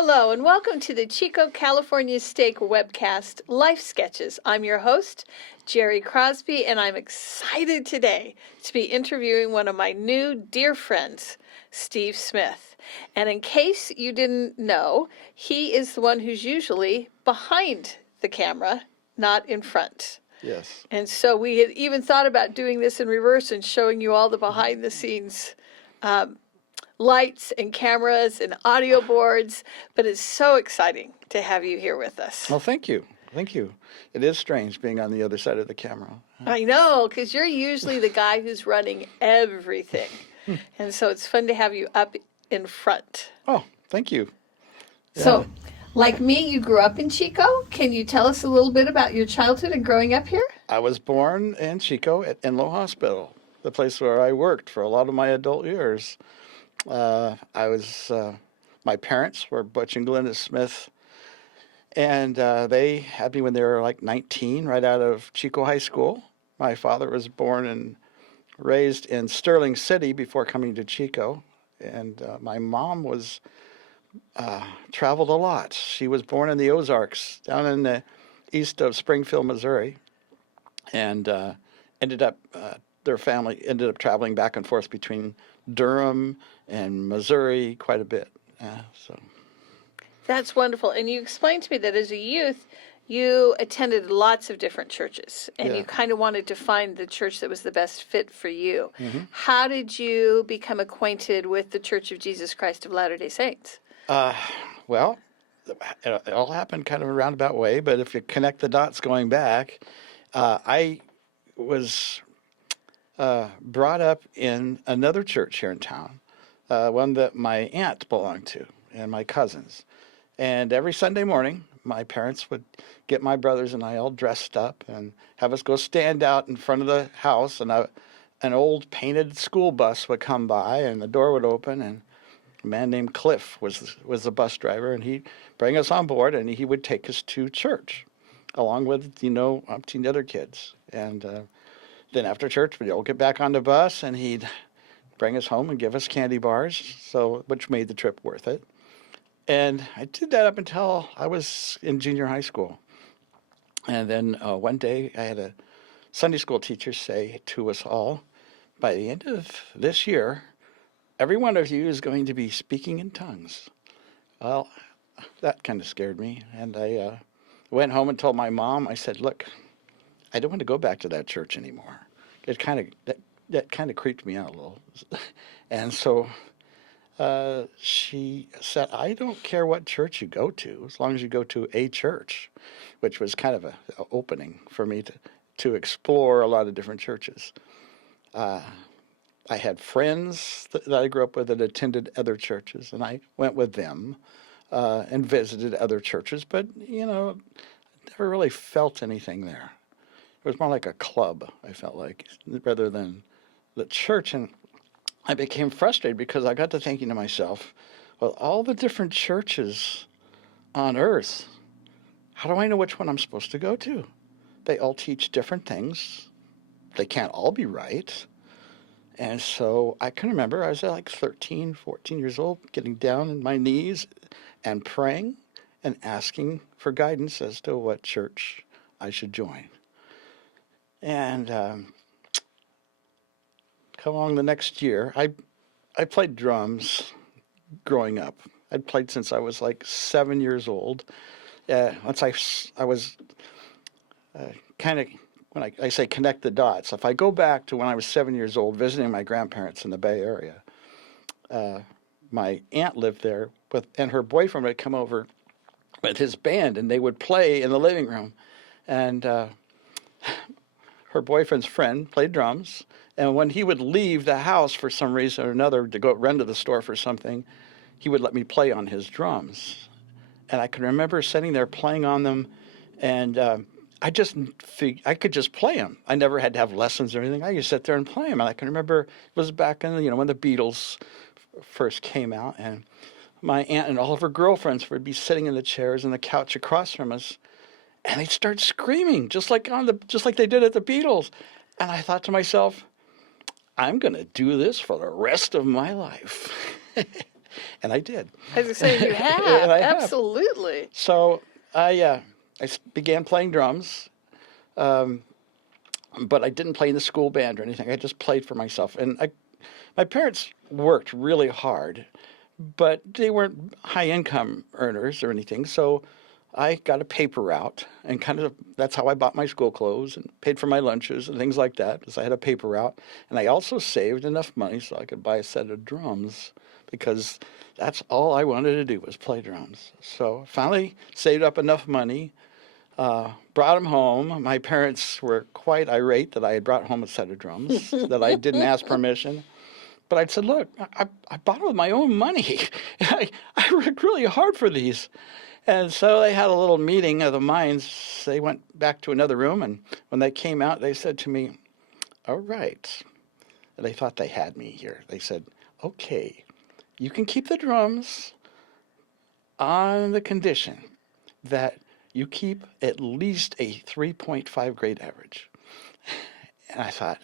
Hello and welcome to the Chico, California Steak webcast Life Sketches. I'm your host, Jerry Crosby, and I'm excited today to be interviewing one of my new dear friends, Steve Smith. And in case you didn't know, he is the one who's usually behind the camera, not in front. Yes. And so we had even thought about doing this in reverse and showing you all the behind the scenes lights and cameras and audio boards, but it's so exciting to have you here with us. Well, thank you. Thank you. It is strange being on the other side of the camera. I know, because you're usually the guy who's running everything. And so it's fun to have you up in front. Oh, thank you. Yeah. So, like me, you grew up in Chico. Can you tell us a little bit about your childhood and growing up here? I was born in Chico at Enloe Hospital, the place where I worked for a lot of my adult years. My parents were Butch and Glenda Smith, and they had me when they were like 19, right out of Chico High School. My father was born and raised in Sterling City before coming to Chico, and my mom was traveled a lot. She was born in the Ozarks, down in the east of Springfield, Missouri, and their family ended up traveling back and forth between Durham and Missouri quite a bit. That's wonderful. And you explained to me that as a youth, you attended lots of different churches, and you kind of wanted to find the church that was the best fit for you. Mm-hmm. How did you become acquainted with the Church of Jesus Christ of Latter-day Saints? Well, it all happened kind of a roundabout way, but if you connect the dots going back, I was brought up in another church here in town, one that my aunt belonged to and my cousins. And every Sunday morning, my parents would get my brothers and I all dressed up and have us go stand out in front of the house, and an old painted school bus would come by and the door would open, and a man named Cliff was the bus driver, and he'd bring us on board and he would take us to church along with, umpteen other kids. And then after church, we'd all get back on the bus and he'd bring us home and give us candy bars, which made the trip worth it. And I did that up until I was in junior high school. And then one day I had a Sunday school teacher say to us all, by the end of this year, every one of you is going to be speaking in tongues. Well, that kind of scared me. And I went home and told my mom, I said, look, I don't want to go back to that church anymore. That kind of creeped me out a little. And so she said, I don't care what church you go to, as long as you go to a church, which was kind of an opening for me to explore a lot of different churches. I had friends that I grew up with that attended other churches, and I went with them and visited other churches, but, never really felt anything there. It was more like a club, I felt like, rather than the church. And I became frustrated because I got to thinking to myself, well, all the different churches on earth, how do I know which one I'm supposed to go to? They all teach different things. They can't all be right. And so I can remember I was like 13, 14 years old, getting down on my knees and praying and asking for guidance as to what church I should join. And come along the next year, I played drums growing up. I'd played since I was like 7 years old. Once I was kind of, when I say connect the dots, if I go back to when I was 7 years old visiting my grandparents in the Bay Area, my aunt lived there, and her boyfriend would come over with his band, and they would play in the living room. And her boyfriend's friend played drums, and when he would leave the house for some reason or another to go run to the store for something, he would let me play on his drums. And I can remember sitting there playing on them, and I could just play them. I never had to have lessons or anything. I just sit there and play them. And I can remember it was back in, when the Beatles first came out, and my aunt and all of her girlfriends would be sitting in the chairs on the couch across from us, and they'd start screaming just like they did at the Beatles. And I thought to myself, I'm going to do this for the rest of my life. And I did. I was going to say, you And have. I have. Absolutely. So began playing drums, but I didn't play in the school band or anything. I just played for myself. And my parents worked really hard, but they weren't high income earners or anything. So I got a paper route, and kind of that's how I bought my school clothes and paid for my lunches and things like that, because I had a paper route. And I also saved enough money so I could buy a set of drums, because that's all I wanted to do was play drums. So finally saved up enough money, brought them home. My parents were quite irate that I had brought home a set of drums, that I didn't ask permission. But I said, look, I bought it with my own money. I worked really hard for these. And so they had a little meeting of the minds. They went back to another room, and when they came out, they said to me, all right. And they thought they had me here. They said, okay, you can keep the drums on the condition that you keep at least a 3.5 grade average. And I thought,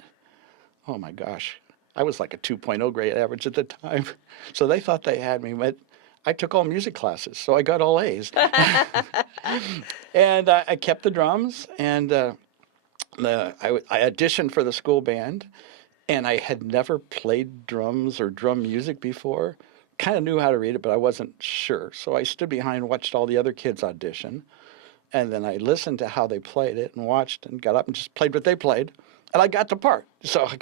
oh my gosh, I was like a 2.0 grade average at the time. So they thought they had me, but I took all music classes, so I got all A's. And I kept the drums, and I auditioned for the school band, and I had never played drums or drum music before. Kind of knew how to read it, but I wasn't sure. So I stood behind and watched all the other kids audition, and then I listened to how they played it and watched and got up and just played what they played, and I got the part. So I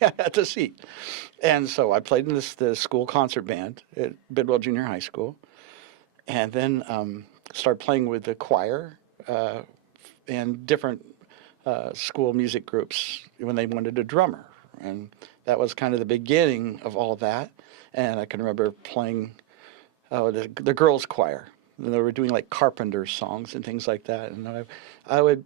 got the seat. And so I played in the school concert band at Bidwell Junior High School, and then started playing with the choir and different school music groups when they wanted a drummer. And that was kind of the beginning of all of that. And I can remember playing the girls' choir. And they were doing like Carpenter songs and things like that. And I would,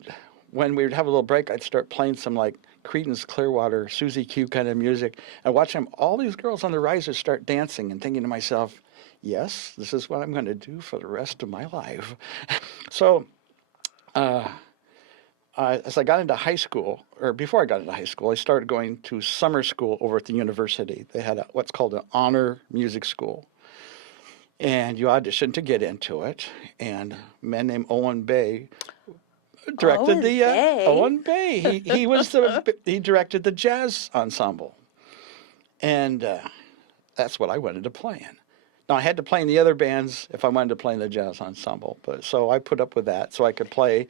when we would have a little break, I'd start playing some like Creedence Clearwater, Susie Q kind of music, and watch them, all these girls on the risers start dancing, and thinking to myself, yes, this is what I'm going to do for the rest of my life. So as I got into high school, or before I got into high school, I started going to summer school over at the university. They had what's called an honor music school. And you auditioned to get into it. And a man named Owen Bay directed Owen Bay. He directed the jazz ensemble. And that's what I wanted to play in. Now, I had to play in the other bands if I wanted to play in the jazz ensemble. But so I put up with that so I could play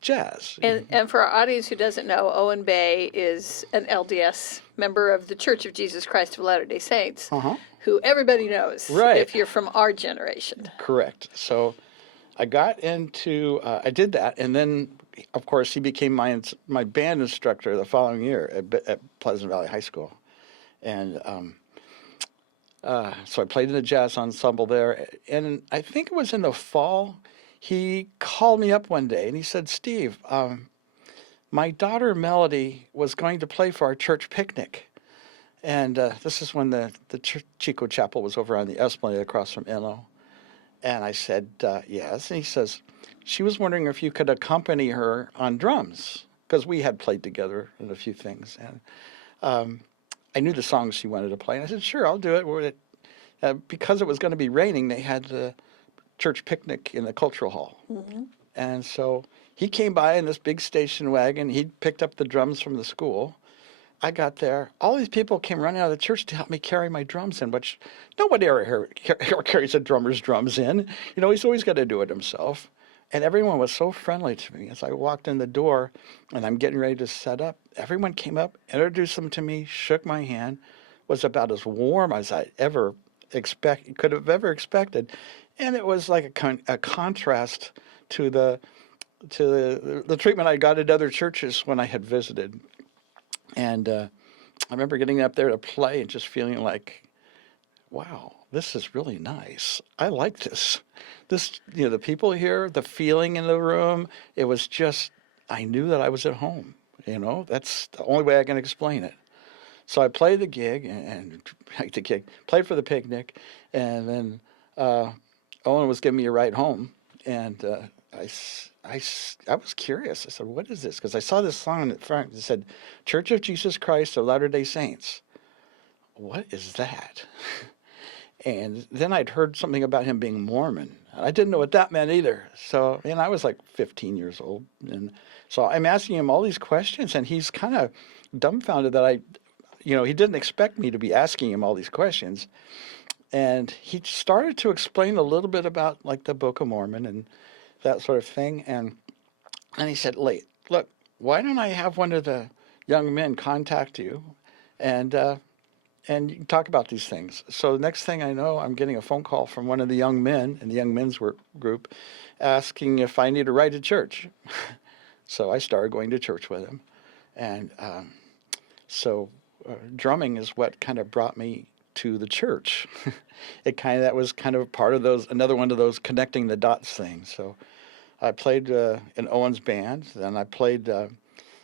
jazz. And for our audience who doesn't know, Owen Bay is an LDS member of the Church of Jesus Christ of Latter-day Saints, who everybody knows if you're from our generation. Correct. So I got into, I did that, and then, of course, he became my band instructor the following year at Pleasant Valley High School. And so I played in the jazz ensemble there, and I think it was in the fall. He called me up one day and he said, Steve, my daughter Melody was going to play for our church picnic. And this is when the Chico Chapel was over on the Esplanade across from Inlo. And I said, yes. And he says, she was wondering if you could accompany her on drums, because we had played together in a few things. And I knew the songs she wanted to play. And I said, sure, I'll do it. Because it was going to be raining, they had the church picnic in the cultural hall. And so he came by in this big station wagon. He picked up the drums from the school. I got there. All these people came running out of the church to help me carry my drums in, which nobody ever carries a drummer's drums in. You know, he's always got to do it himself. And everyone was so friendly to me. As I walked in the door and I'm getting ready to set up, everyone came up, introduced them to me, shook my hand, was about as warm as I could have ever expected. And it was like a contrast to the treatment I got at other churches when I had visited. And I remember getting up there to play and just feeling like, wow, this is really nice. I like this. The people here, the feeling in the room, it was just, I knew that I was at home. That's the only way I can explain it. So I played the gig played for the picnic, and then Owen was giving me a ride home, and I was curious. I said, what is this? Because I saw this song in the front that said, Church of Jesus Christ of Latter-day Saints. What is that? And then I'd heard something about him being Mormon. I didn't know what that meant either. So, and I was like 15 years old. And so I'm asking him all these questions, and he's kind of dumbfounded that he didn't expect me to be asking him all these questions. And he started to explain a little bit about like the Book of Mormon and that sort of thing. And he said, look, why don't I have one of the young men contact you and you can talk about these things. So the next thing I know, I'm getting a phone call from one of the young men in the young men's work group asking if I need to write to church. So I started going to church with him. And so drumming is what kind of brought me to the church. That was kind of part of another one of those connecting the dots things. So I played in Owen's band. Then I played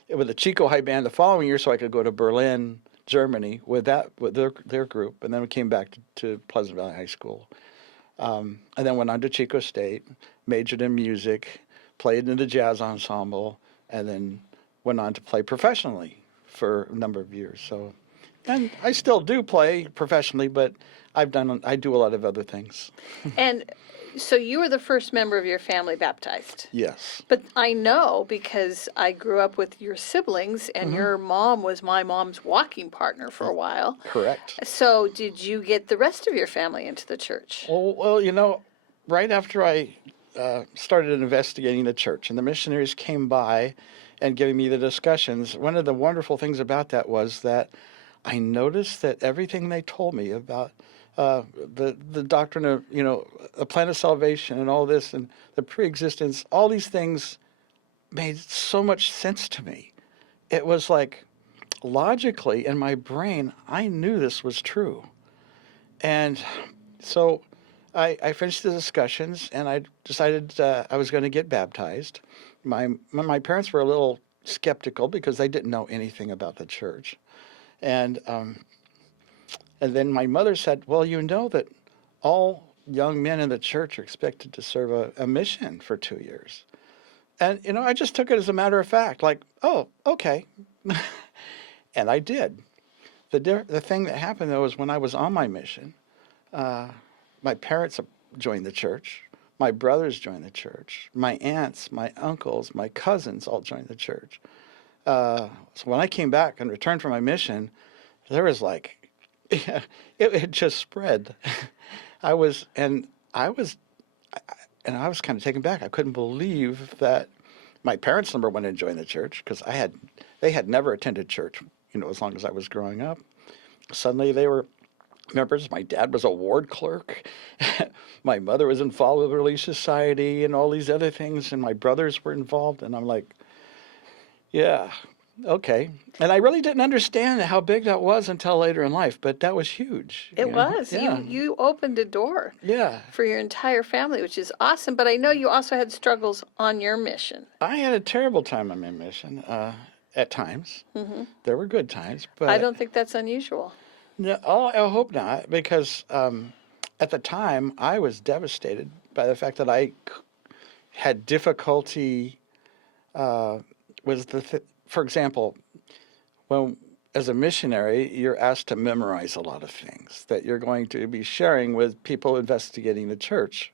with the Chico High Band the following year so I could go to Berlin, Germany with their group. And then we came back to Pleasant Valley High School. And then went on to Chico State, majored in music, played in the jazz ensemble, and then went on to play professionally for a number of years. So, and I still do play professionally, but I do a lot of other things. And so you were the first member of your family baptized. Yes. But I know because I grew up with your siblings, and your mom was my mom's walking partner for a while. Correct. So did you get the rest of your family into the church? Well, right after I started investigating the church and the missionaries came by and giving me the discussions, one of the wonderful things about that was that I noticed that everything they told me about the doctrine of, a plan of salvation and all this and the preexistence, all these things made so much sense to me. It was like logically in my brain, I knew this was true. And so I finished the discussions and I decided I was going to get baptized. My parents were a little skeptical because they didn't know anything about the church. And then my mother said, well, you know that all young men in the church are expected to serve a mission for 2 years. And, I just took it as a matter of fact, like, oh, okay. And I did. The thing that happened, though, is when I was on my mission, my parents joined the church. My brothers joined the church. My aunts, my uncles, my cousins all joined the church. So when I came back and returned from my mission, there was like, it just spread. I was kind of taken back. I couldn't believe that my parents, number one, had joined the church because they had never attended church, as long as I was growing up. Suddenly they were members. My dad was a ward clerk. My mother was involved with the Relief Society and all these other things, and my brothers were involved. And I'm like, yeah, okay. And I really didn't understand how big that was until later in life, but that was huge. It was. Yeah. You opened a door for your entire family, which is awesome. But I know you also had struggles on your mission. I had a terrible time on my mission at times. Mm-hmm. There were good times, but I don't think that's unusual. No, I hope not, because at the time I was devastated by the fact that I had difficulty for example, when as a missionary, you're asked to memorize a lot of things that you're going to be sharing with people investigating the church.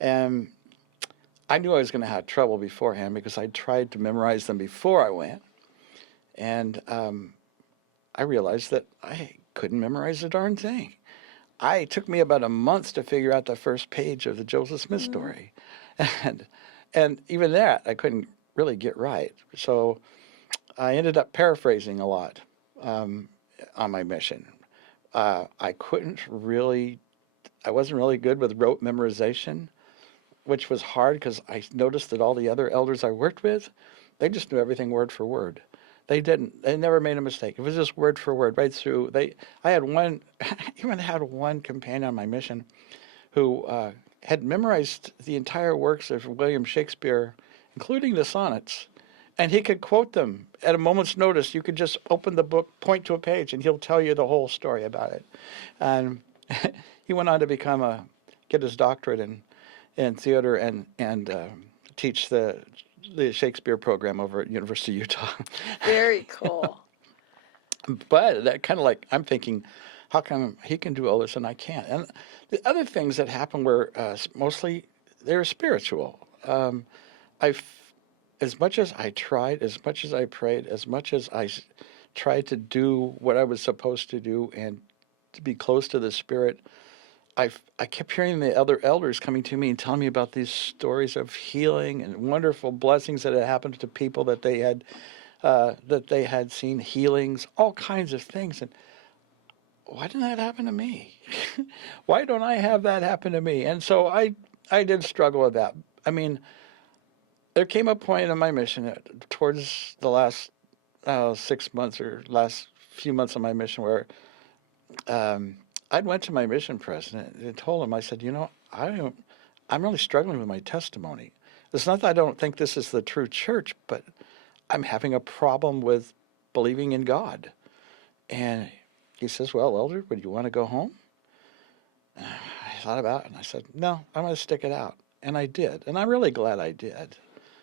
And I knew I was going to have trouble beforehand because I tried to memorize them before I went. And I realized that I couldn't memorize a darn thing. It took me about a month to figure out the first page of the Joseph Smith story. And even that I couldn't really get right. So I ended up paraphrasing a lot on my mission. I wasn't really good with rote memorization, which was hard because I noticed that all the other elders I worked with, they just knew everything word for word. They never made a mistake. It was just word for word right through. I even had one companion on my mission who had memorized the entire works of William Shakespeare, including the sonnets, and he could quote them at a moment's notice. You could just open the book, point to a page, and he'll tell you the whole story about it. And he went on to get his doctorate in theater and teach the Shakespeare program over at University of Utah. Very cool. But that kind of I'm thinking, How come he can do all this and I can't? And the other things that happened were mostly they were spiritual. I, as much as I tried, as much as I prayed, as much as tried to do what I was supposed to do and to be close to the Spirit, I kept hearing the other elders coming to me and telling me about these stories of healing and wonderful blessings that had happened to people that they had seen healings, all kinds of things. And why didn't that happen to me? Why don't I have that happen to me? And so I did struggle with that. I mean, there came a point in my mission towards the last 6 months or last few months of my mission where I went to my mission president and told him, I said, I'm really struggling with my testimony. It's not that I don't think this is the true church, but I'm having a problem with believing in God. And he says, well, Elder, would you want to go home? I thought about it and I said, no, I'm going to stick it out. And I did. And I'm really glad I did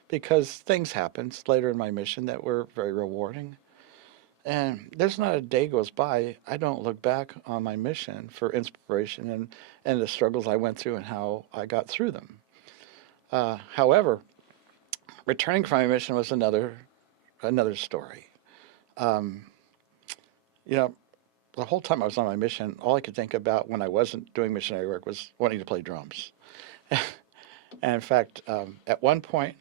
because things happened later in my mission that were very rewarding. And there's not a day goes by I don't look back on my mission for inspiration and the struggles I went through and how I got through them. However, returning from my mission was another story. The whole time I was on my mission, all I could think about when I wasn't doing missionary work was wanting to play drums. And in fact, at one point,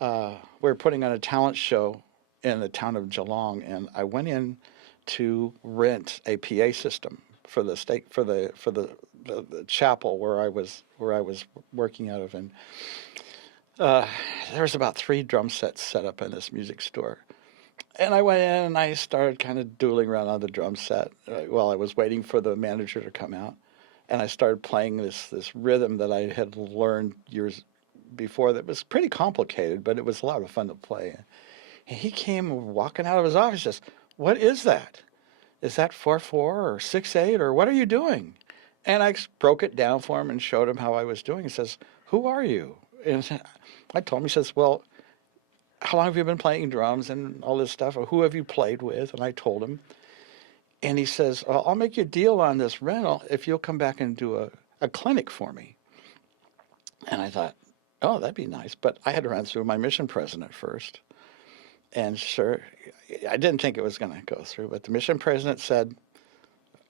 we were putting on a talent show in the town of Geelong, and I went in to rent a PA system for the chapel where I was working out of, and there was about 3 drum sets set up in this music store. And I went in and I started kind of doodling around on the drum set while I was waiting for the manager to come out. And I started playing this rhythm that I had learned years before that was pretty complicated, but it was a lot of fun to play. And he came walking out of his office and says, what is that? Is that 4/4 or 6/8 or what are you doing? And I broke it down for him and showed him how I was doing. He says, who are you? And I told him, he says, well, how long have you been playing drums and all this stuff? Or who have you played with? And I told him. And he says, well, I'll make you a deal on this rental if you'll come back and do a clinic for me. And I thought, oh, that'd be nice. But I had to run through my mission president first. And sure, I didn't think it was going to go through. But the mission president said,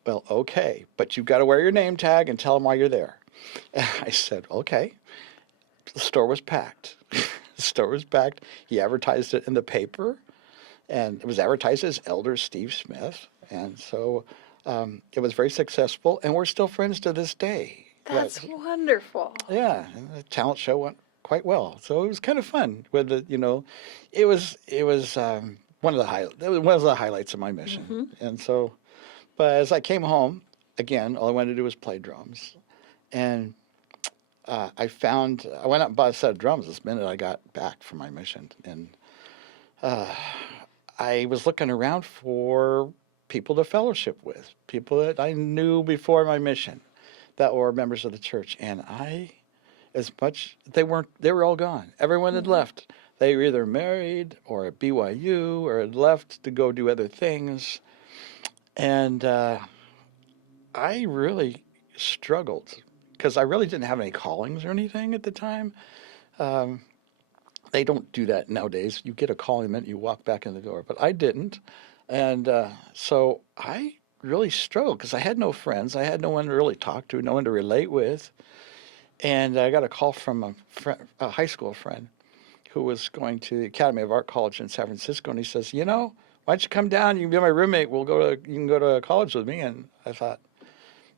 well, okay, but you've got to wear your name tag and tell them why you're there. And I said, okay. The store was packed. The store was packed. He advertised it in the paper, and it was advertised as Elder Steve Smith. And so it was very successful, and we're still friends to this day. That's wonderful. Yeah, and the talent show went quite well. So it was kind of fun. With it was one of the highlights of my mission. Mm-hmm. And so, but as I came home, again, all I wanted to do was play drums, and I went out and bought a set of drums this minute I got back from my mission. And I was looking around for people to fellowship with, people that I knew before my mission that were members of the church. And they were all gone. Everyone had left. They were either married or at BYU or had left to go do other things. And I really struggled, because I really didn't have any callings or anything at the time. They don't do that nowadays. You get a calling, and you walk back in the door. But I didn't. And so I really struggled because I had no friends. I had no one to really talk to, no one to relate with. And I got a call from a high school friend who was going to the Academy of Art College in San Francisco. And he says, why don't you come down? You can be my roommate. You can go to college with me. And I thought,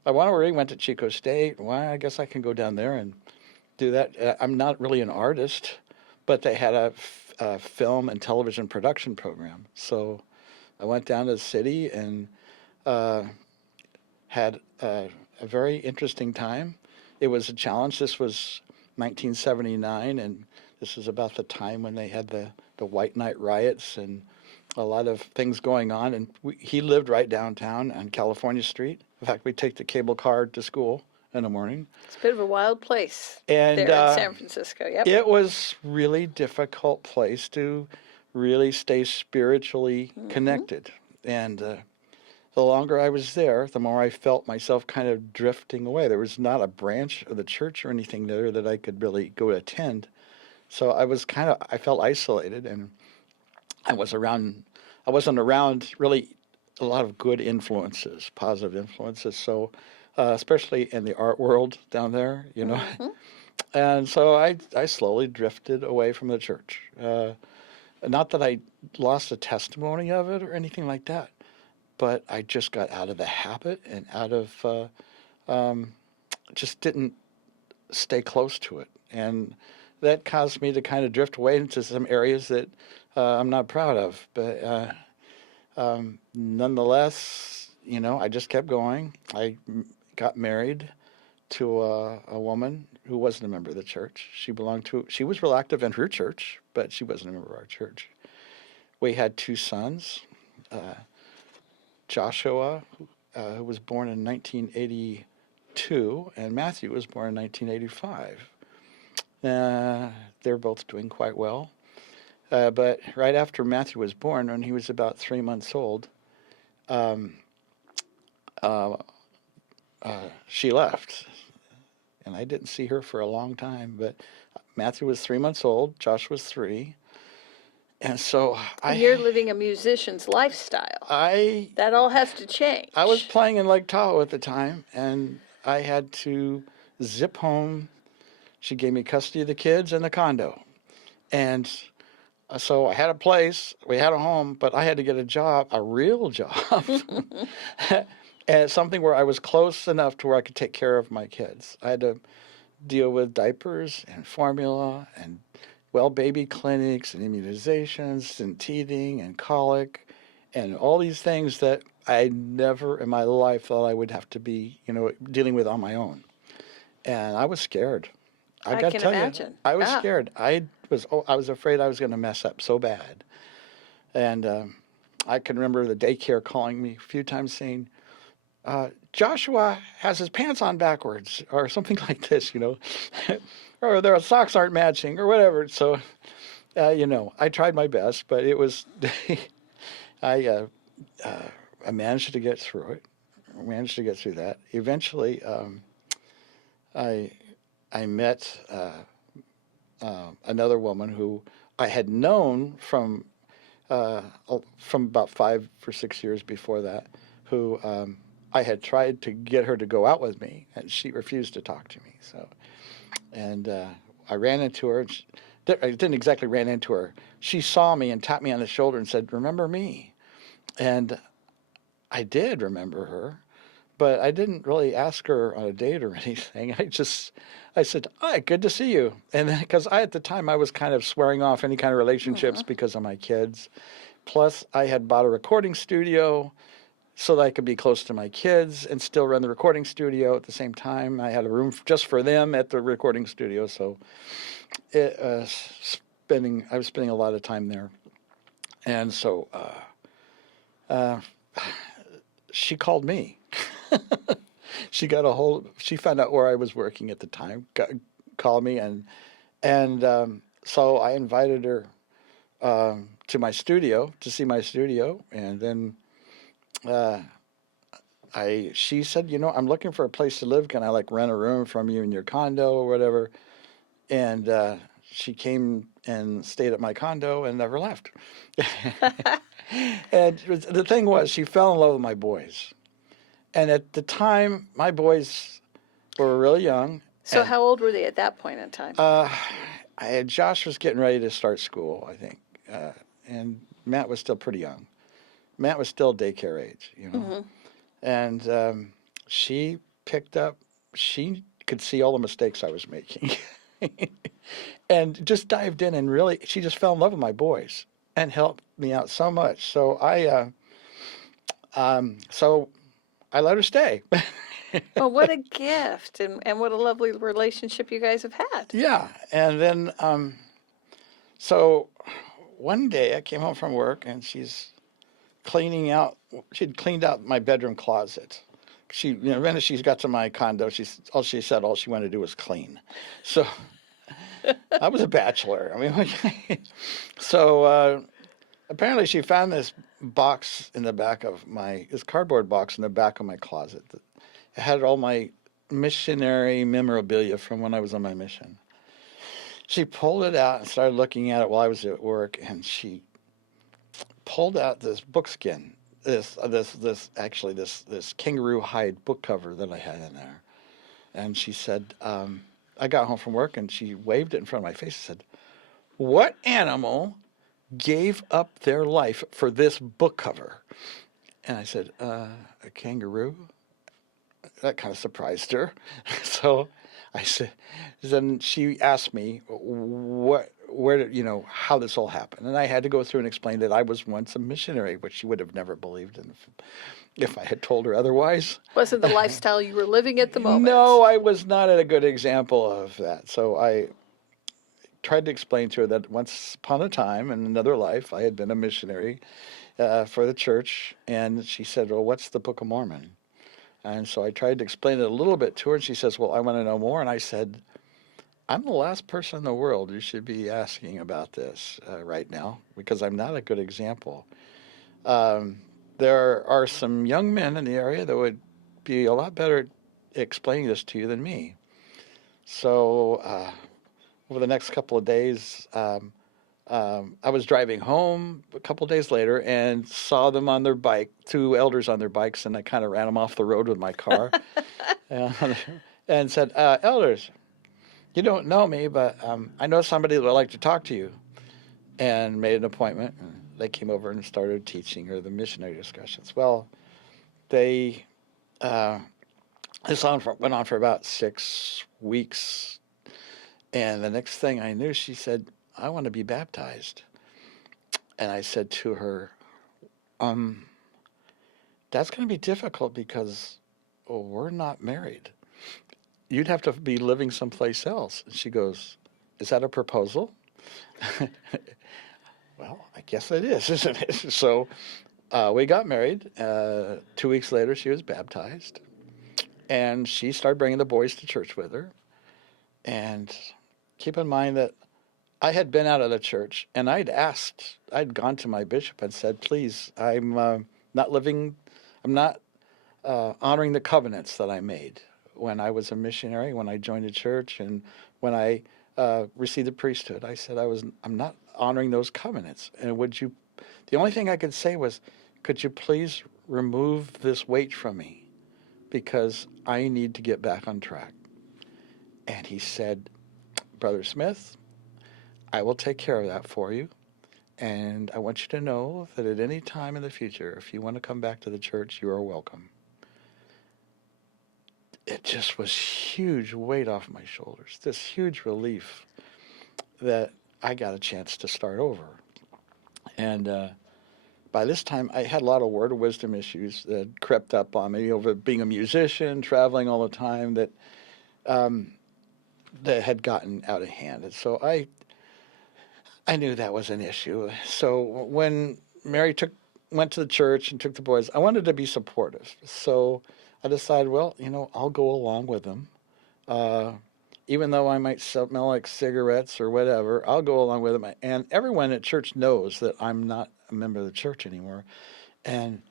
I already went to Chico State. Well, I guess I can go down there and do that. I'm not really an artist, but they had a film and television production program. So I went down to the city and had a very interesting time. It was a challenge. This was 1979, and this was about the time when they had the White Night riots and a lot of things going on. And he lived right downtown on California Street. In fact, we take the cable car to school in the morning. It's a bit of a wild place there in San Francisco. Yep. It was really difficult place to really stay spiritually connected. And the longer I was there, the more I felt myself kind of drifting away. There was not a branch of the church or anything there that I could really go attend. So I felt isolated, and I was around, I wasn't around really a lot of good influences, positive influences. So, especially in the art world down there, you know. Mm-hmm. And so I slowly drifted away from the church. Not that I lost the testimony of it or anything like that, but I just got out of the habit and out of, just didn't stay close to it. And that caused me to kind of drift away into some areas that I'm not proud of. But nonetheless, you know, I just kept going. Got married to a woman who wasn't a member of the church. She was real active in her church, but she wasn't a member of our church. We had two sons, Joshua, who was born in 1982, and Matthew was born in 1985. They're both doing quite well. But right after Matthew was born, when he was about 3 months old, um, she left. And I didn't see her for a long time. But Matthew was 3 months old, Josh was 3. And so You're living a musician's lifestyle. That all has to change. I was playing in Lake Tahoe at the time, and I had to zip home. She gave me custody of the kids and the condo. And so I had a place, we had a home, but I had to get a job, a real job, and something where I was close enough to where I could take care of my kids. I had to deal with diapers and formula and baby clinics and immunizations and teething and colic and all these things that I never in my life thought I would have to be, you know, dealing with on my own. And I was scared. I got to tell imagine. you, I was scared. I was afraid I was going to mess up so bad. And I can remember the daycare calling me a few times saying, Joshua has his pants on backwards or something like this, you know, or their socks aren't matching or whatever. So, you know, I tried my best, but it was, I managed to get through it. I managed to get through that. Eventually, I met another woman who I had known from about 5 or 6 years before that, who I had tried to get her to go out with me, and she refused to talk to me. So, and I ran into her. I didn't exactly ran into her. She saw me and tapped me on the shoulder and said, "Remember me?" And I did remember her, but I didn't really ask her on a date or anything. I said, "Hi, good to see you." And then, because at the time I was kind of swearing off any kind of relationships because of my kids. Plus, I had bought a recording studio so that I could be close to my kids and still run the recording studio at the same time. I had a room just for them at the recording studio, so I was spending a lot of time there. And so she called me. She found out where I was working at the time, called me, and so I invited her to my studio to see my studio, and then she said, "You know, I'm looking for a place to live. Can I rent a room from you in your condo or whatever?" And she came and stayed at my condo and never left. And the thing was, she fell in love with my boys. And at the time, my boys were really young. So how old were they at that point in time? Josh was getting ready to start school, I think. And Matt was still pretty young. Matt was still daycare age, you know. Mm-hmm. And she could see all the mistakes I was making. And just dived in and really, she just fell in love with my boys and helped me out so much. So I let her stay. Well, what a gift, and what a lovely relationship you guys have had. Yeah. And then, so one day I came home from work and she'd cleaned out my bedroom closet. When she got to my condo, all she wanted to do was clean. So I was a bachelor. I mean, so apparently she found this box in the back of this cardboard box in the back of my closet. It had all my missionary memorabilia from when I was on my mission. She pulled it out and started looking at it while I was at work, and she pulled out this book skin, this kangaroo hide book cover that I had in there. And she said, I got home from work and she waved it in front of my face and said, "What animal gave up their life for this book cover?" And I said, a kangaroo? That kind of surprised her. So I said, then she asked me how this all happened. And I had to go through and explain that I was once a missionary, which she would have never believed if I had told her otherwise. Wasn't the lifestyle you were living at the moment? No, I was not a good example of that. So I tried to explain to her that once upon a time in another life, I had been a missionary for the church. And she said, "Well, what's the Book of Mormon?" And so I tried to explain it a little bit to her, and she says, "Well, I want to know more." And I said, "I'm the last person in the world you should be asking about this right now, because I'm not a good example. There are some young men in the area that would be a lot better at explaining this to you than me." So over the next couple of days, I was driving home a couple of days later and saw them on their bike, two elders on their bikes, and I kind of ran them off the road with my car and said, "Elders, you don't know me, but I know somebody that would like to talk to you," and made an appointment. And they came over and started teaching her the missionary discussions. Well, they this went on for about 6 weeks, and the next thing I knew, she said, "I want to be baptized." And I said to her, "That's going to be difficult because we're not married. You'd have to be living someplace else." And she goes, "Is that a proposal?" Well, I guess it is, isn't it? So we got married. 2 weeks later, she was baptized. And she started bringing the boys to church with her. And keep in mind that I had been out of the church, and I'd gone to my bishop and said, "Please, I'm not honoring the covenants that I made when I was a missionary, when I joined the church, and when I received the priesthood." I said, I'm not honoring those covenants. And the only thing I could say was, "Could you please remove this weight from me? Because I need to get back on track." And he said, "Brother Smith, I will take care of that for you. And I want you to know that at any time in the future, if you want to come back to the church, you are welcome." It just was huge weight off my shoulders, this huge relief that I got a chance to start over. And by this time, I had a lot of word of wisdom issues that crept up on me over being a musician, traveling all the time, that had gotten out of hand. And so I knew that was an issue. So when Mary went to the church and took the boys, I wanted to be supportive. So I decided, well, I'll go along with them. Even though I might smell like cigarettes or whatever, I'll go along with them. And everyone at church knows that I'm not a member of the church anymore. And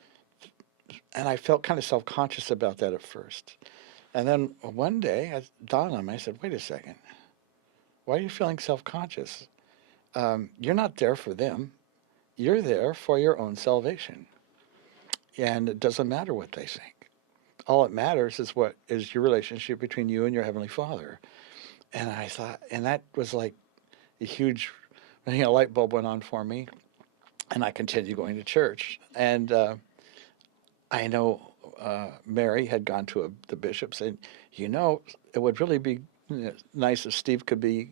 I felt kind of self-conscious about that at first. And then one day, it dawned on me, I said, "Wait a second. Why are you feeling self-conscious? You're not there for them. You're there for your own salvation. And it doesn't matter what they think. All that matters is what is your relationship between you and your Heavenly Father." And I thought, and that was like a huge, light bulb went on for me. And I continued going to church. And I know Mary had gone to the bishop saying, "It would really be nice if Steve could be,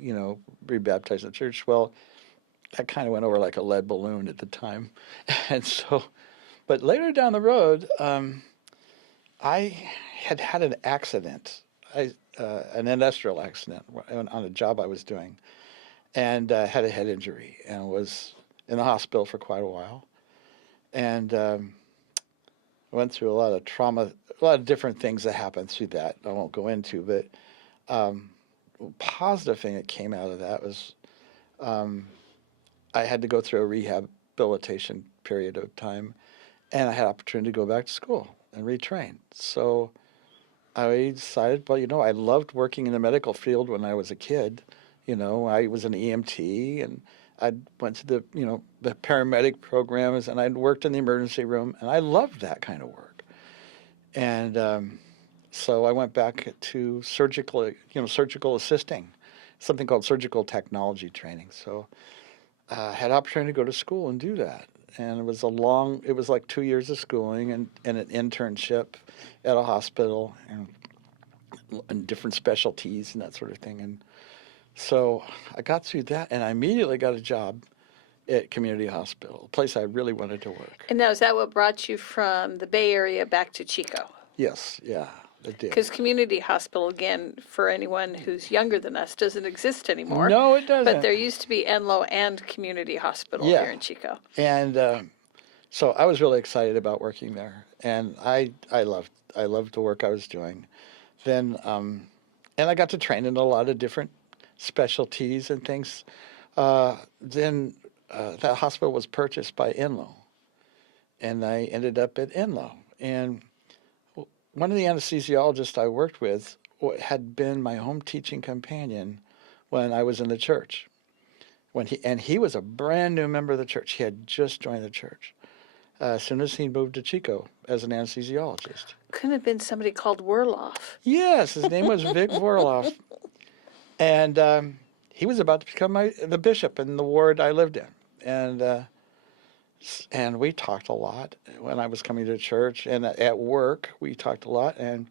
rebaptized in the church." Well, that kind of went over like a lead balloon at the time. And so, but later down the road, I had an accident, an industrial accident on a job I was doing, and had a head injury and was in the hospital for quite a while. And went through a lot of trauma, a lot of different things that happened through that I won't go into, but positive thing that came out of that was I had to go through a rehabilitation period of time, and I had opportunity to go back to school and retrain. So I decided, well, I loved working in the medical field when I was a kid. I was an EMT, and I went to the paramedic programs, and I'd worked in the emergency room, and I loved that kind of work. And so I went back to surgical assisting, something called surgical technology training. So I had opportunity to go to school and do that. And it was like 2 years of schooling and an internship at a hospital and different specialties and that sort of thing. And so I got through that, and I immediately got a job at community hospital, a place I really wanted to work. And now, is that what brought you from the Bay Area back to Chico? Yes, yeah, it did. Because community hospital, again, for anyone who's younger than us, doesn't exist anymore. No, it doesn't. But there used to be Enloe and community hospital here in Chico. And so I was really excited about working there, and I loved the work I was doing. Then and I got to train in a lot of different specialties and things. Then that hospital was purchased by Enloe, and I ended up at Enloe. And one of the anesthesiologists I worked with had been my home teaching companion when I was in the church. He was a brand new member of the church. He had just joined the church as soon as he moved to Chico as an anesthesiologist. Couldn't have been somebody called Werloff. Yes, his name was Vic Vorloff. And he was about to become the bishop in the ward I lived in. And we talked a lot when I was coming to church, and at work we talked a lot. And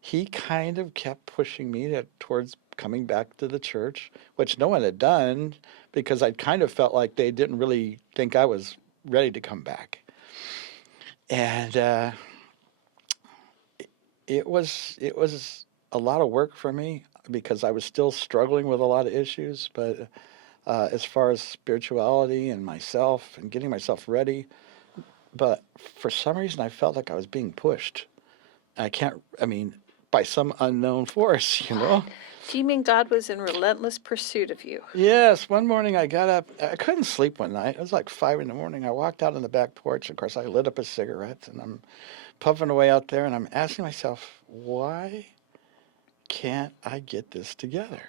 he kind of kept pushing me towards coming back to the church, which no one had done because I kind of felt like they didn't really think I was ready to come back. And it was a lot of work for me because I was still struggling with a lot of issues. But as far as spirituality and myself and getting myself ready, but for some reason I felt like I was being pushed. By some unknown force, Do you mean God was in relentless pursuit of you? Yes. One morning I got up. I couldn't sleep one night. It was like 5 a.m. I walked out on the back porch. Of course, I lit up a cigarette, and I'm puffing away out there, and I'm asking myself, why can't I get this together?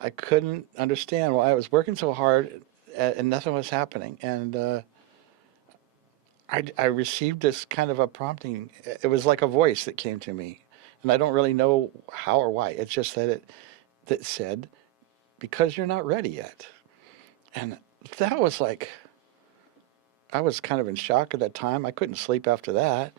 I couldn't understand why I was working so hard and nothing was happening. And I received this kind of a prompting. It was like a voice that came to me. And I don't really know how or why. It's just that that said, because you're not ready yet. And that was like, I was kind of in shock at that time. I couldn't sleep after that.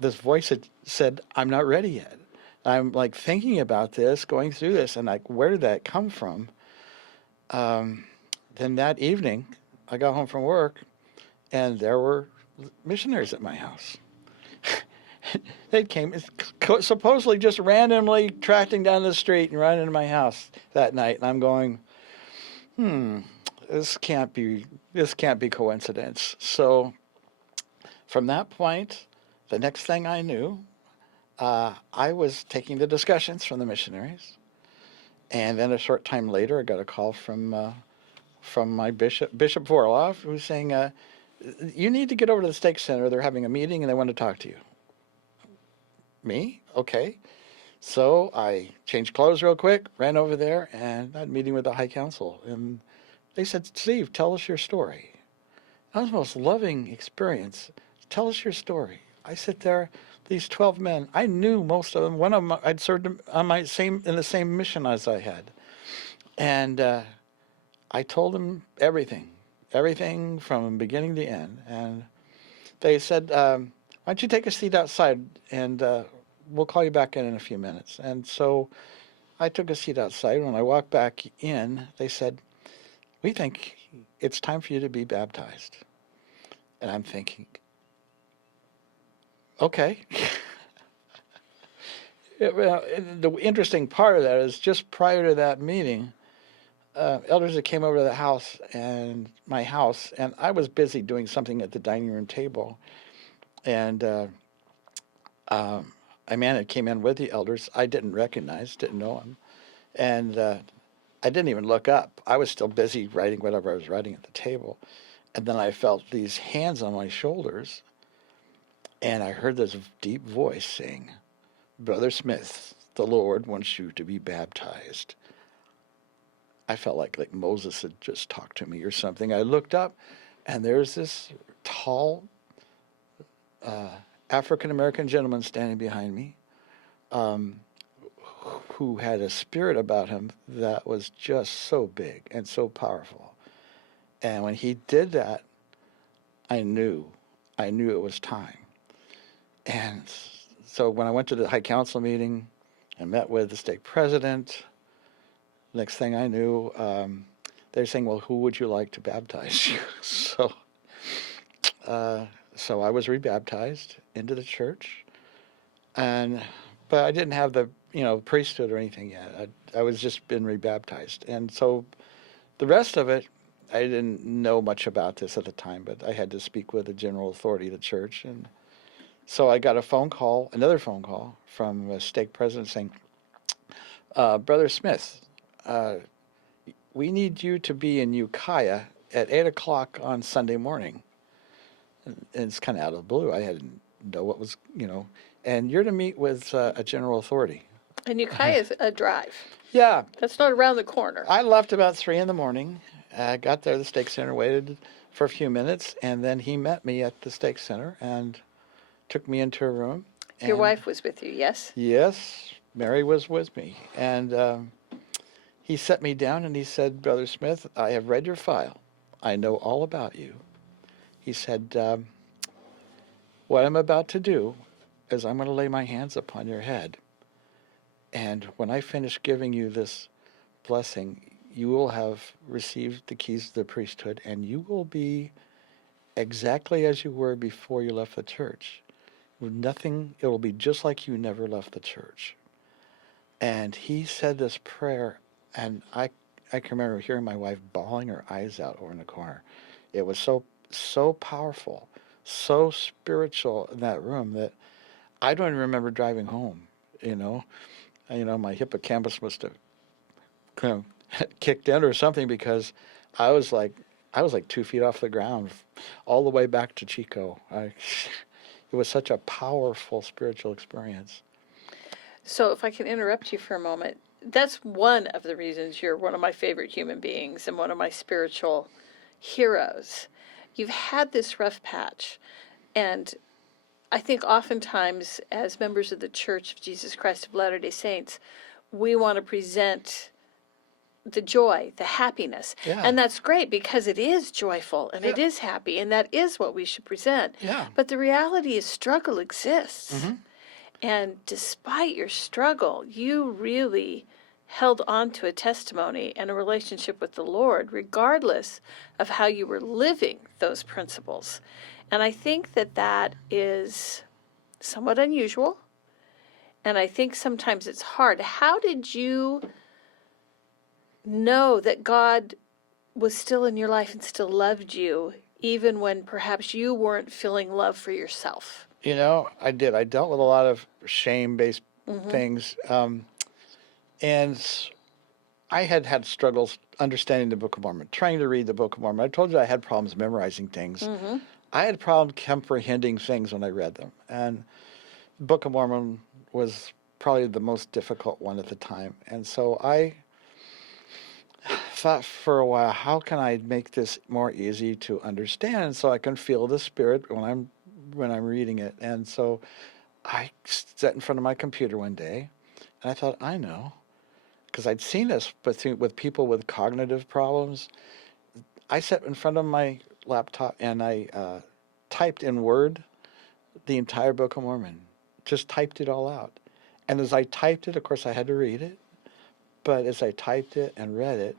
This voice had said, I'm not ready yet. I'm like thinking about this, going through this, and like, where did that come from? Then that evening, I got home from work, and there were missionaries at my house. They came supposedly just randomly tracking down the street and running into my house that night, and I'm going, this can't be coincidence. So from that point, the next thing I knew, I was taking the discussions from the missionaries, and then a short time later, I got a call from my Bishop Vorloff, who was saying, you need to get over to the stake center. They're having a meeting and they want to talk to you. Me? Okay. So I changed clothes real quick, ran over there, and I had a meeting with the High Council. And they said, Steve, tell us your story. That was the most loving experience. Tell us your story. I sit there, these 12 men, I knew most of them. One of them, I'd served on in the same mission as I had. And I told them everything from beginning to end. And they said, why don't you take a seat outside, and we'll call you back in a few minutes. And so I took a seat outside. When I walked back in, they said, we think it's time for you to be baptized. And I'm thinking, okay. The interesting part of that is just prior to that meeting, elders that came over to my house, and I was busy doing something at the dining room table. And a man that came in with the elders, I didn't know him. And I didn't even look up. I was still busy writing whatever I was writing at the table. And then I felt these hands on my shoulders, and I heard this deep voice saying, "Brother Smith, the Lord wants you to be baptized." I felt like Moses had just talked to me or something. I looked up, and there's this tall uh, African American gentleman standing behind me, um, who had a spirit about him that was just so big and so powerful. And when he did that, I knew, I knew it was time. And so when I went to the High Council meeting and met with the stake president, next thing I knew, they're saying, "Well, who would you like to baptize you?" Uh, so I was rebaptized into the church, and but I didn't have the priesthood or anything yet. I was just been rebaptized, and so the rest of it, I didn't know much about this at the time, but I had to speak with the general authority of the church, and so I got another phone call from a stake president saying, "Brother Smith, uh, we need you to be in Ukiah at 8 o'clock on Sunday morning." And it's kind of out of the blue. I didn't know what was, and you're to meet with a general authority. And Ukiah is a drive. Yeah. That's not around the corner. I left about 3 in the morning. I got there, the stake center, waited for a few minutes, and then he met me at the stake center and took me into a room. Your wife was with you, yes? Yes, Mary was with me. And he set me down and he said, "Brother Smith, I have read your file. I know all about you." He said, "What I'm about to do is I'm going to lay my hands upon your head. And when I finish giving you this blessing, you will have received the keys to the priesthood, and you will be exactly as you were before you left the church. Nothing, it will be just like you never left the church." And he said this prayer, and I can remember hearing my wife bawling her eyes out over in the corner. It was so powerful, so spiritual in that room that I don't even remember driving home. My hippocampus must have kind of kicked in or something, because I was like 2 feet off the ground all the way back to Chico. It was such a powerful spiritual experience. So if I can interrupt you for a moment, that's one of the reasons you're one of my favorite human beings and one of my spiritual heroes. You've had this rough patch, and I think oftentimes as members of the Church of Jesus Christ of Latter-day Saints, we want to present the joy, the happiness. Yeah. And that's great, because it is joyful and it Yeah. is happy, and that is what we should present. Yeah. But the reality is struggle exists. Mm-hmm. And despite your struggle, you really held on to a testimony and a relationship with the Lord, regardless of how you were living those principles. And I think that is somewhat unusual. And I think sometimes it's hard. How did you know that God was still in your life and still loved you, even when perhaps you weren't feeling love for yourself? I did. I dealt with a lot of shame-based Mm-hmm. things. And I had struggles understanding the Book of Mormon, trying to read the Book of Mormon. I told you I had problems memorizing things. Mm-hmm. I had problems comprehending things when I read them. And the Book of Mormon was probably the most difficult one at the time. And so I thought for a while, how can I make this more easy to understand so I can feel the Spirit when I'm reading it? And so I sat in front of my computer one day, and I thought, I know, because I'd seen this with people with cognitive problems. I sat in front of my laptop and I typed in Word the entire Book of Mormon, just typed it all out. And as I typed it, of course, I had to read it, but as I typed it and read it,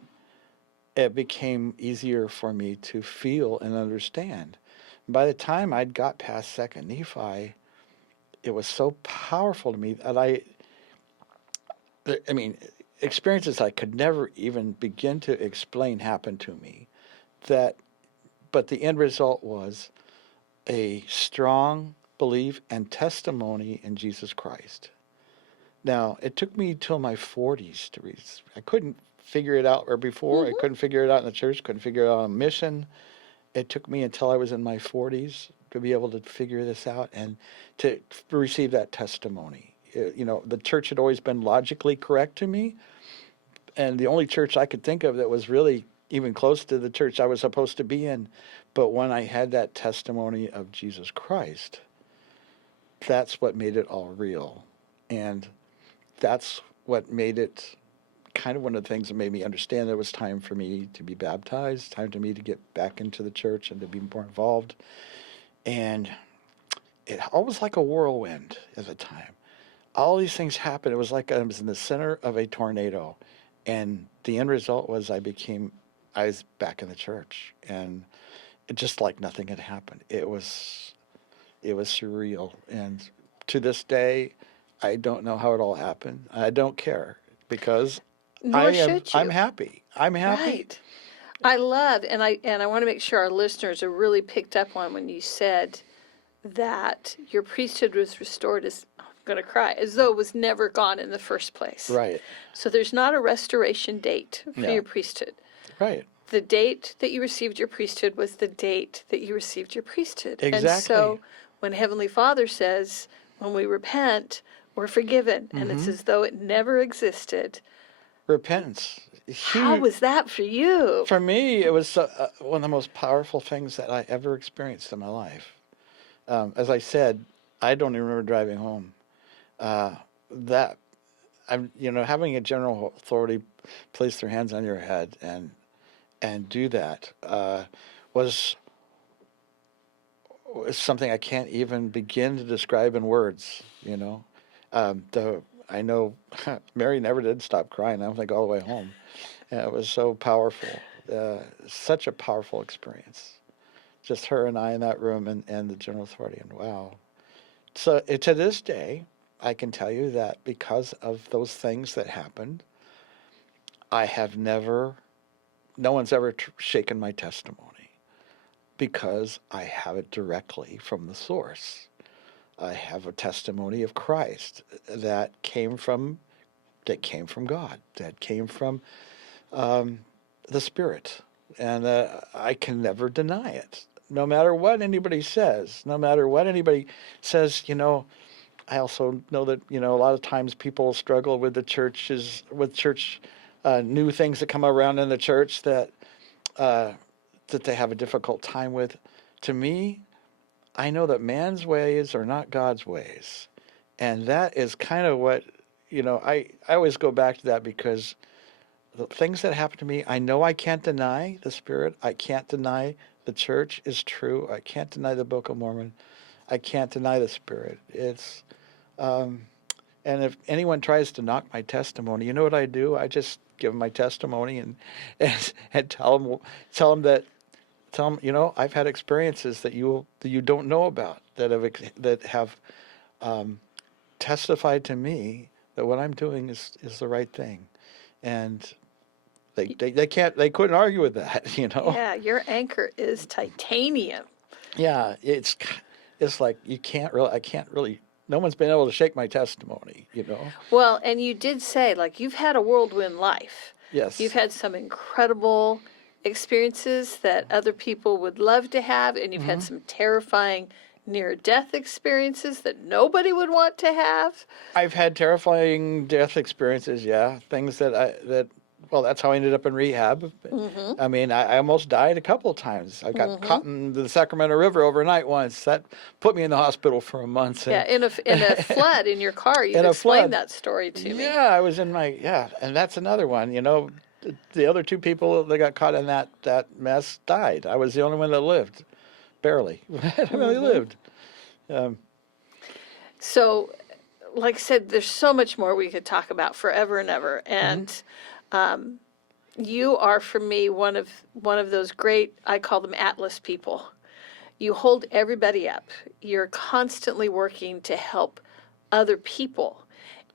it became easier for me to feel and understand. By the time I'd got past Second Nephi, it was so powerful to me that experiences I could never even begin to explain happened to me. But the end result was a strong belief and testimony in Jesus Christ. Now, it took me till my 40s to read. I couldn't figure it out before. Mm-hmm. I couldn't figure it out in the church, couldn't figure it out on mission. it took me until I was in my 40s to be able to figure this out and to receive that testimony. The church had always been logically correct to me, and the only church I could think of that was really even close to the church I was supposed to be in. But when I had that testimony of Jesus Christ, that's what made it all real. And that's what made it kind of one of the things that made me understand that it was time for me to be baptized, time for me to get back into the church and to be more involved. And it always like a whirlwind at the time. All these things happened. It was like I was in the center of a tornado. And the end result was I was back in the church. And it just like nothing had happened. It was surreal. And to this day, I don't know how it all happened. I don't care because Nor should you. I'm happy. I'm happy. Right. I love, and I want to make sure our listeners are really picked up on when you said that your priesthood was restored as, I'm going to cry, as though it was never gone in the first place. Right. So there's not a restoration date for No. your priesthood. Right. The date that you received your priesthood was the date that you received your priesthood. Exactly. And so when Heavenly Father says, when we repent, we're forgiven, and it's as though it never existed. Repentance. How was that for you? For me, it was one of the most powerful things that I ever experienced in my life. As I said, I don't even remember driving home. Having a general authority place their hands on your head and do that was something I can't even begin to describe in words. I know Mary never did stop crying. I don't think all the way home. And it was so powerful, such a powerful experience. Just her and I in that room and the general authority, and wow. So to this day, I can tell you that because of those things that happened, no one's ever shaken my testimony because I have it directly from the source. I have a testimony of Christ that came from God, that came from the Spirit, and I can never deny it. No matter what anybody says, I also know that, a lot of times people struggle with church new things that come around in the church that they have a difficult time with. To me, I know that man's ways are not God's ways. And that is kind of what, I always go back to that because the things that happen to me, I know I can't deny the Spirit. I can't deny the church is true. I can't deny the Book of Mormon. I can't deny the Spirit. And if anyone tries to knock my testimony, you know what I do? I just give them my testimony and tell them that, I've had experiences that you don't know about that have testified to me that what I'm doing is the right thing, and they couldn't argue with that, Yeah, your anchor is titanium. Yeah, it's like I can't really. No one's been able to shake my testimony, Well, and you did say, you've had a whirlwind life. Yes. You've had some incredible experiences that other people would love to have, and you've had some terrifying near-death experiences that nobody would want to have. I've had terrifying death experiences, yeah. Things well, that's how I ended up in rehab. I mean, I almost died a couple of times. I got caught in the Sacramento River overnight once. That put me in the hospital for a month. Yeah, in a flood in your car. You explained that story to me. Yeah, I was in and that's another one. The other two people that got caught in that mess died. I was the only one that lived, barely. I really lived. So, like I said, there's so much more we could talk about forever and ever, and you are, for me, one of those great, I call them Atlas people. You hold everybody up. You're constantly working to help other people.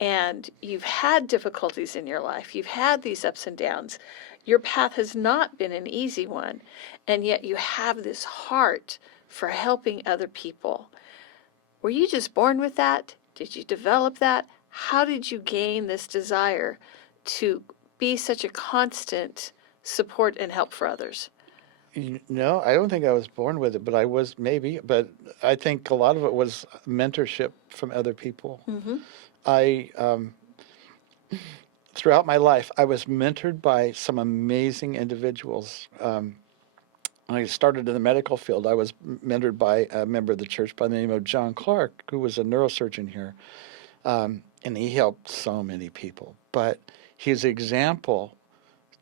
And you've had difficulties in your life. You've had these ups and downs. Your path has not been an easy one. And yet you have this heart for helping other people. Were you just born with that? Did you develop that? How did you gain this desire to be such a constant support and help for others? No, I don't think I was born with it, but I was maybe. But I think a lot of it was mentorship from other people. Mm-hmm. I throughout my life, I was mentored by some amazing individuals. When I started in the medical field, I was mentored by a member of the church by the name of John Clark, who was a neurosurgeon here. And he helped so many people. But his example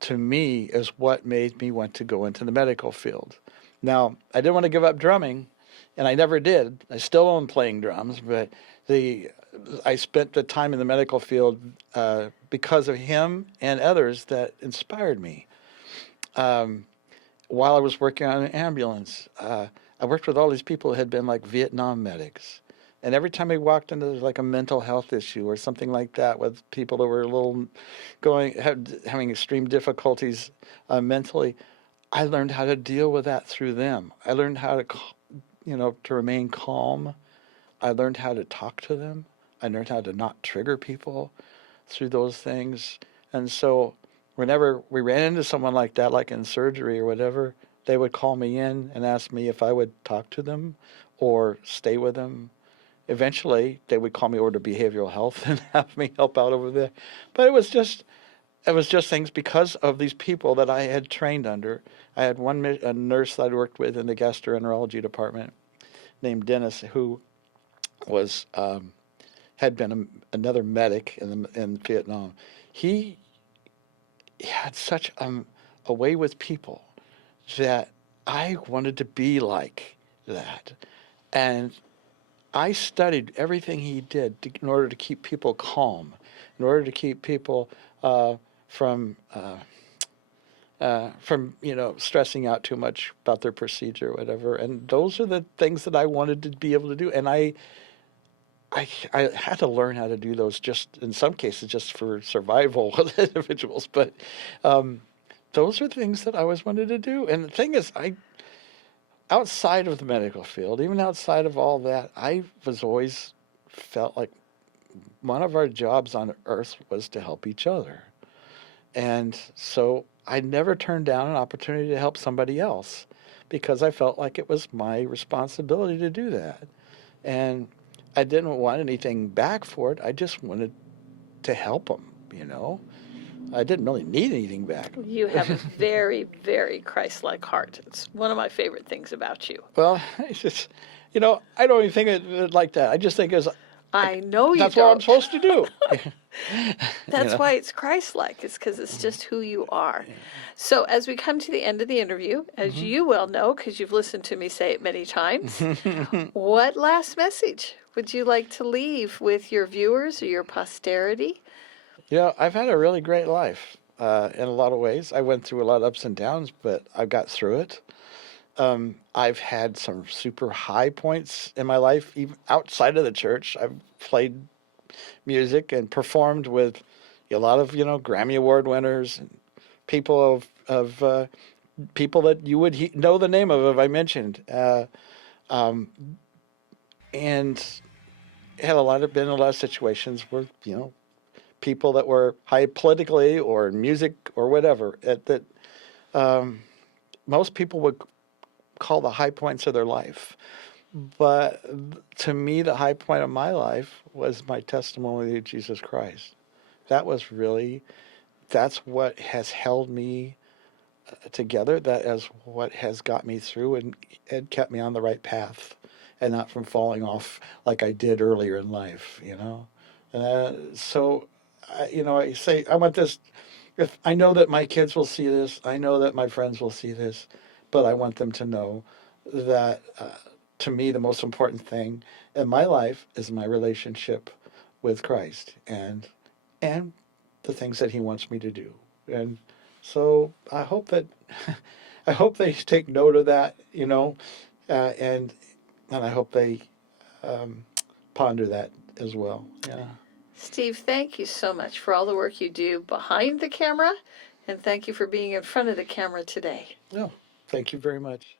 to me is what made me want to go into the medical field. Now, I didn't want to give up drumming, and I never did. I still own playing drums, but I spent the time in the medical field because of him and others that inspired me. While I was working on an ambulance, I worked with all these people who had been like Vietnam medics. And every time we walked into like a mental health issue or something like that with people that were a little having extreme difficulties mentally, I learned how to deal with that through them. I learned how to, to remain calm. I learned how to talk to them. I learned how to not trigger people through those things. And so whenever we ran into someone like that, like in surgery or whatever, they would call me in and ask me if I would talk to them or stay with them. Eventually, they would call me over to behavioral health and have me help out over there. But it was just things because of these people that I had trained under. I had a nurse that I'd worked with in the gastroenterology department named Dennis, who was had been another medic in Vietnam. He had such a way with people that I wanted to be like that, and I studied everything he did in order to keep people calm, in order to keep people from stressing out too much about their procedure or whatever. And those are the things that I wanted to be able to do. And I had to learn how to do those, just in some cases just for survival with individuals. But those are things that I always wanted to do. And the thing is, outside of the medical field, even outside of all that, I was always felt like one of our jobs on earth was to help each other. And so I never turned down an opportunity to help somebody else because I felt like it was my responsibility to do that. And I didn't want anything back for it. I just wanted to help them, I didn't really need anything back. You have a very, very Christ-like heart. It's one of my favorite things about you. Well, it's just, I don't even think it like that. I just think I know you that's don't. what I'm supposed to do. That's why it's Christ-like. It's because it's just who you are. So as we come to the end of the interview, as you well know, because you've listened to me say it many times, what last message would you like to leave with your viewers or your posterity? I've had a really great life in a lot of ways. I went through a lot of ups and downs, but I got through it. I've had some super high points in my life, even outside of the church. I've played music and performed with a lot of, Grammy Award winners and people of people that you would know the name of if I mentioned. And had been in a lot of situations where, people that were high politically or in music or whatever, that most people would call the high points of their life. But to me, the high point of my life was my testimony to Jesus Christ. That's what has held me together. That is what has got me through and kept me on the right path and not from falling off like I did earlier in life, So, I say, I want this, if I know that my kids will see this, I know that my friends will see this, but I want them to know that to me, the most important thing in my life is my relationship with Christ and the things that he wants me to do. And so I hope that they take note of that, and I hope they ponder that as well. Yeah. Steve, thank you so much for all the work you do behind the camera, and thank you for being in front of the camera today. No, thank you very much.